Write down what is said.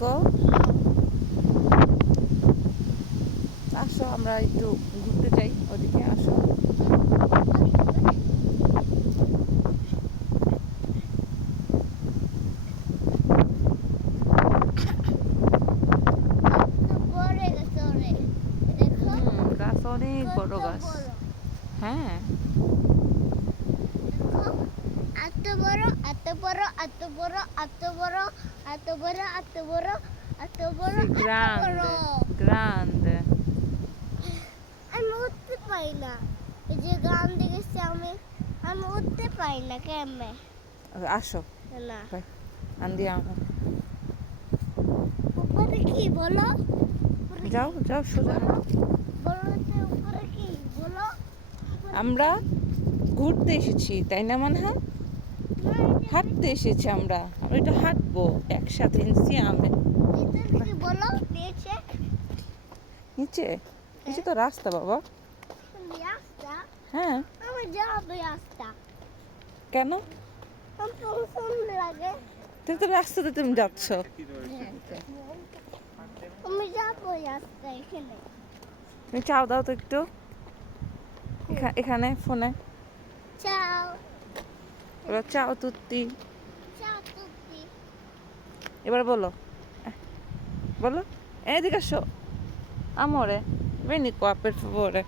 গো, আসো আমরা একটু ঘুরতে যাই, ওদিকে আসো। গাছ অনেক বড় গাছ। হ্যাঁ, এত বড়, এত বড়, এত বড়, এত বড়, এত বড়, এত বড়, এত বড়, এত বড়। Grande Grande. আমি উঠতে পারি না। এই যে গান দেখেছি আমি, আমি উঠতে পারি না কেমনে। আসো না, ভাই, andiamo। উপরে কি বলো? যাও যাও সোজা। বলো তো উপরে কি বলো? আমরা ঘুরতে এসেছি তাই না মনে হয়, হাঁটতে এসেছি আমরা, আমরা একটু হাঁটবো একসাথে ইনসিয়ামে। ভিতরে কি বলো? নিচে নিচে, নিচে তো রাস্তা বাবা। রাস্তা, হ্যাঁ, আমি যাবো রাস্তা। কেন? আমার পছন্দ লাগে। তুমি তো রাস্তাতে তুমি যাচ্ছ। আমি যাবো রাস্তা এখানে। তুমি চাও দাও তো একটু, এখানে ফোনে চাও, এবার চাও তুত্তি। চাও তুই। এবার বলো, বলো, এদিকে আসো, amore, vieni qua per favore।